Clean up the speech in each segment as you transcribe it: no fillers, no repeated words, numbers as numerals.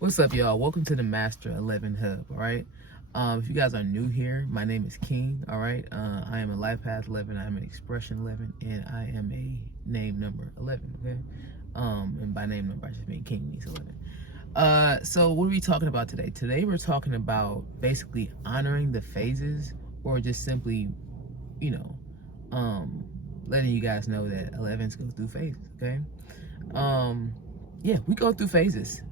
What's up, y'all? Welcome to the Master 11 Hub, all right? If you guys are new here, my name is King, all right? I am a Life Path 11, I am an Expression 11, and I am a name number 11, okay? And by name number, I just mean King means 11. So what are we talking about today? Today we're talking about basically honoring the phases, or just simply, you know, letting you guys know that 11s go through phases, okay? Yeah, we go through phases.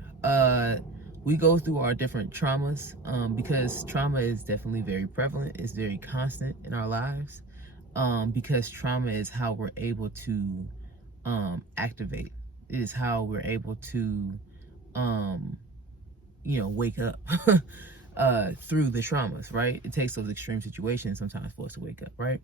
We go through our different traumas, because trauma is definitely very prevalent. It's very constant in our lives, because trauma is how we're able to activate. It is how we're able to wake up through the traumas, right? It takes those extreme situations sometimes for us to wake up, right?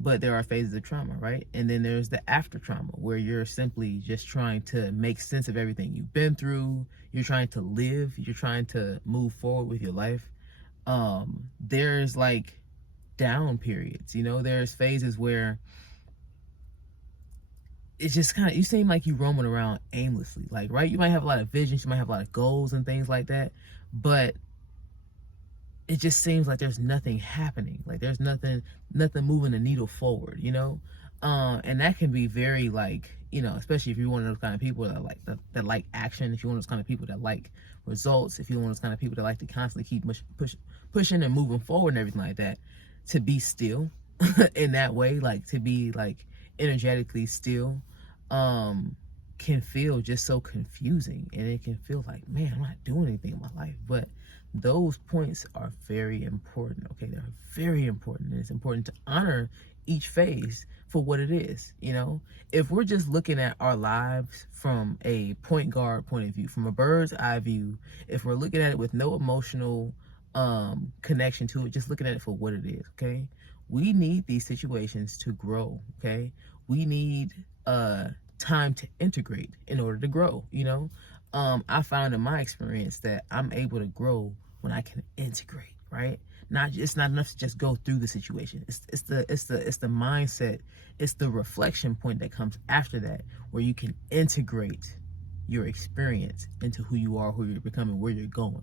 But there are phases of trauma, right? And then there's the after trauma, where you're simply just trying to make sense of everything you've been through. You're trying to live. You're trying to move forward with your life. There's like down periods, there's phases where it's just kind of, you seem like you roaming around aimlessly, like, right? You might have a lot of visions, you might have a lot of goals and things like that, but it just seems like there's nothing happening. Like there's nothing moving the needle forward, and that can be very, like, especially if you're one of those kind of people that like action, if you're one of those kind of people that like results, if you're one of those kind of people that like to constantly keep pushing and moving forward and everything like that, to be still in that way, like to be like energetically still, can feel just so confusing, and it can feel like, man, I'm not doing anything in my life. But those points are very important, okay? They're very important, and it's important to honor each phase for what it is. If we're just looking at our lives from a point guard point of view, from a bird's eye view, if we're looking at it with no emotional connection to it, just looking at it for what it is, okay? We need these situations to grow, okay? We need time to integrate in order to grow. I found in my experience that I'm able to grow when I can integrate, right? It's not enough to just go through the situation. It's the mindset, it's the reflection point that comes after that, where you can integrate your experience into who you are, who you're becoming, where you're going,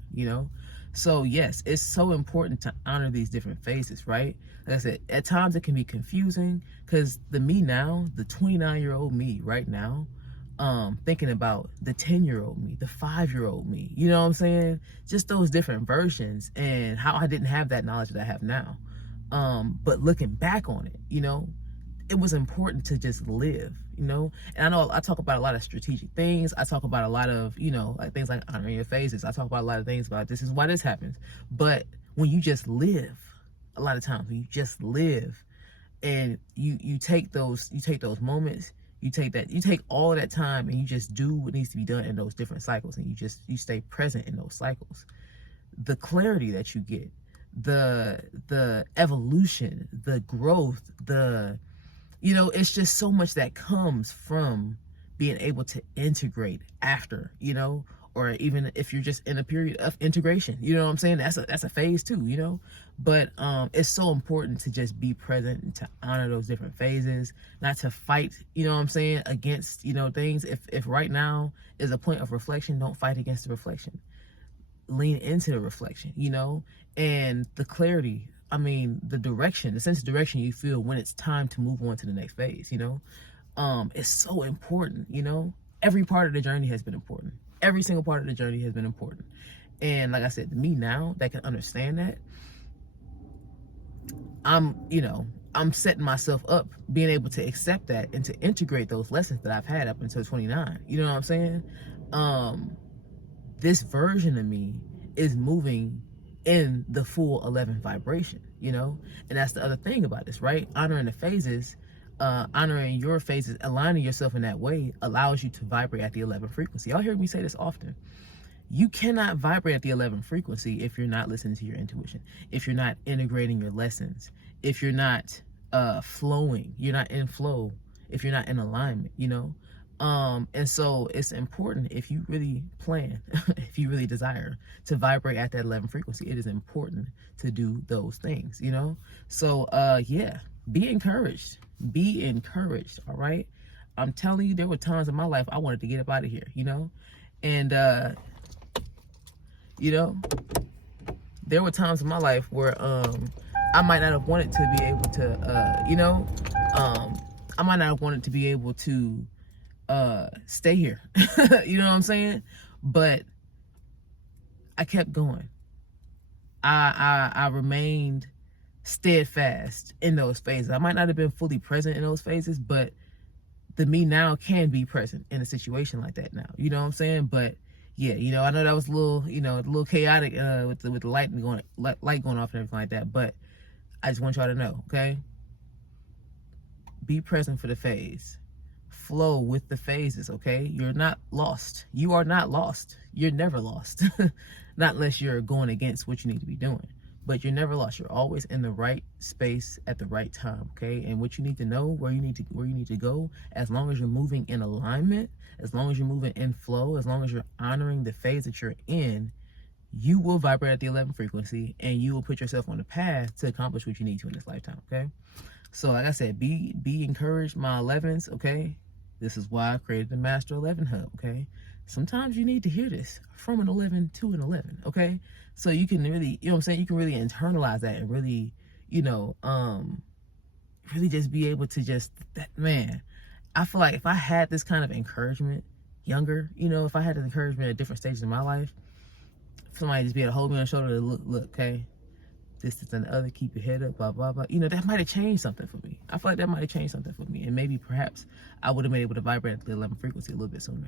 So yes, it's so important to honor these different phases, right? Like I said, at times it can be confusing, because the me now, the 29-year-old me right now, thinking about the 10-year-old me, the 5-year-old me, you know what I'm saying? Just those different versions, and how I didn't have that knowledge that I have now. But looking back on it, it was important to just live, and I know I talk about a lot of strategic things. I talk about a lot of, like things like honoring your phases. I talk about a lot of things about this is why this happens. But when you just live, a lot of times when you just live, and you take those moments, you take all of that time, and you just do what needs to be done in those different cycles, and you stay present in those cycles, the clarity that you get, the evolution, the growth, it's just so much that comes from being able to integrate after, or even if you're just in a period of integration, you know what I'm saying? That's a phase too, but it's so important to just be present and to honor those different phases, not to fight, you know what I'm saying, against, things. If right now is a point of reflection, don't fight against the reflection. Lean into the reflection, and the clarity, the direction, the sense of direction you feel when it's time to move on to the next phase, it's so important, Every part of the journey has been important. Every single part of the journey has been important. And like I said, me now that can understand that, I'm setting myself up, being able to accept that and to integrate those lessons that I've had up until 29. You know what I'm saying? This version of me is moving in the full 11 vibration, and that's the other thing about this, right? Honoring the phases, honoring your phases, aligning yourself in that way allows you to vibrate at the 11 frequency. Y'all hear me say this often. You cannot vibrate at the 11 frequency if you're not listening to your intuition, if you're not integrating your lessons, if you're not flowing, you're not in flow, if you're not in alignment, and so it's important, if you really plan, if you really desire to vibrate at that 11 frequency, it is important to do those things, So yeah, be encouraged, all right? I'm telling you, there were times in my life I wanted to get up out of here, And you know, there were times in my life where I might not have wanted to be able to I might not have wanted to be able to stay here. You know what I'm saying? But I kept going. I remained steadfast in those phases. I might not have been fully present in those phases, but the me now can be present in a situation like that now. You know what I'm saying? But yeah, I know that was a little chaotic with the light going off and everything like that. But I just want y'all to know, okay? Be present for the phase. Flow with the phases, okay? You're not lost. You are not lost. You're never lost. Not unless you're going against what you need to be doing. But you're never lost. You're always in the right space at the right time, okay? And what you need to know, where you need to go, as long as you're moving in alignment, as long as you're moving in flow, as long as you're honoring the phase that you're in, you will vibrate at the 11th frequency, and you will put yourself on the path to accomplish what you need to in this lifetime, okay? So like I said, be encouraged, my 11s, okay? This is why I created the Master 11 Hub, okay? Sometimes you need to hear this from an 11 to an 11, okay? So you can really, you know what I'm saying? You can really internalize that and really, really just be able to man, I feel like if I had this kind of encouragement younger, if I had this encouragement at different stages in my life, somebody just be able to hold me on the shoulder and look, okay? This is and the other, keep your head up, blah, blah, blah. That might have changed something for me. I feel like that might have changed something for me. And maybe perhaps I would have been able to vibrate at the 11 frequency a little bit sooner,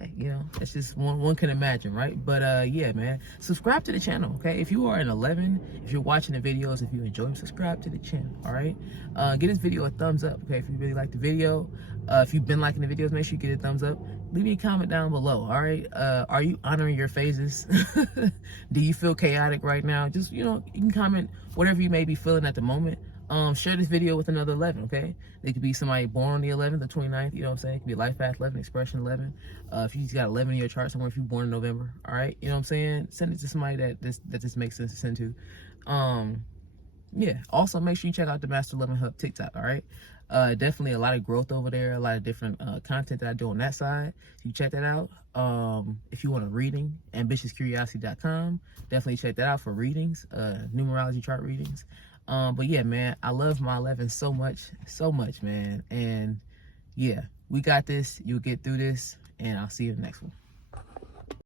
Hey, it's just one can imagine, right? But yeah, man, subscribe to the channel, okay? If you are an 11, if you're watching the videos, if you enjoy, subscribe to the channel, all right? Give this video a thumbs up, okay? If you really like the video, if you've been liking the videos, make sure you get a thumbs up. Leave me a comment down below, all right? Are you honoring your phases? Do you feel chaotic right now? Just, you can comment whatever you may be feeling at the moment. Share this video with another 11, okay? They could be somebody born on the 11th, the 29th, you know what I'm saying? It could be Life Path 11, Expression 11. If you got 11 in your chart somewhere, if you're born in November, all right? You know what I'm saying? Send it to somebody that this makes sense to send to. Yeah, also make sure you check out the Master 11 Hub TikTok, all right? Definitely a lot of growth over there, a lot of different content that I do on that side. So you check that out. If you want a reading, ambitiouscuriosity.com. Definitely check that out for readings, numerology chart readings. But yeah, man, I love my 11 so much, man. And yeah, we got this. You'll get through this, and I'll see you in the next one.